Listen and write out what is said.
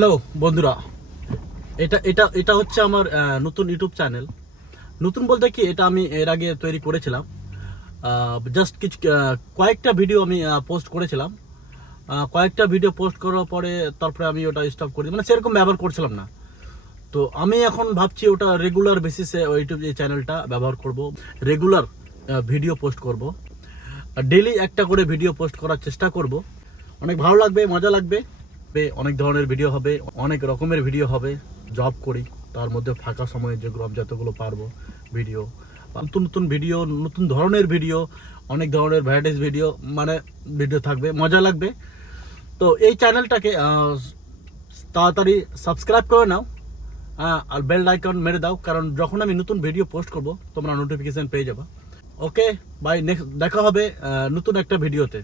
Hello বন্ধুরা, এটা এটা এটা হচ্ছে আমার নতুন ইউটিউব চ্যানেল। নতুন বলতে কি, এটা আমি এর আগে তৈরি করেছিলাম। জাস্ট কিছু কয়েকটা ভিডিও আমি পোস্ট করেছিলাম। কয়েকটা ভিডিও পোস্ট করার পরে তারপরে আমি ওটা স্টপ করে মানে সেরকম ব্যবহার করছিলাম না। তো আমি এখন ভাবছি ওটা রেগুলার বেসিসে ইউটিউব এই চ্যানেলটা ব্যবহার করব, রেগুলার ভিডিও পোস্ট করব, ডেইলি একটা করে ভিডিও পোস্ট করার চেষ্টা করব। অনেক ভালো লাগবে, মজা লাগবে। অনেক ধরনের ভিডিও হবে, অনেক রকমের ভিডিও হবে। জব করি, তার মধ্যে ফাঁকা সময়ে যেগুলো আমি যতগুলো পারবো ভিডিও, নতুন নতুন ভিডিও, নতুন ধরনের ভিডিও, অনেক ধরনের ভ্যারাইটিস ভিডিও, মানে ভিডিও থাকবে, মজা লাগবে। তো এই চ্যানেলটাকে তাড়াতাড়ি সাবস্ক্রাইব করে নাও, আর বেল আইকন মেরে দাও, কারণ যখন আমি নতুন ভিডিও পোস্ট করব তোমরা নোটিফিকেশন পেয়ে যাবে। ওকে বাই, নেক্সট দেখা হবে নতুন একটা ভিডিওতে।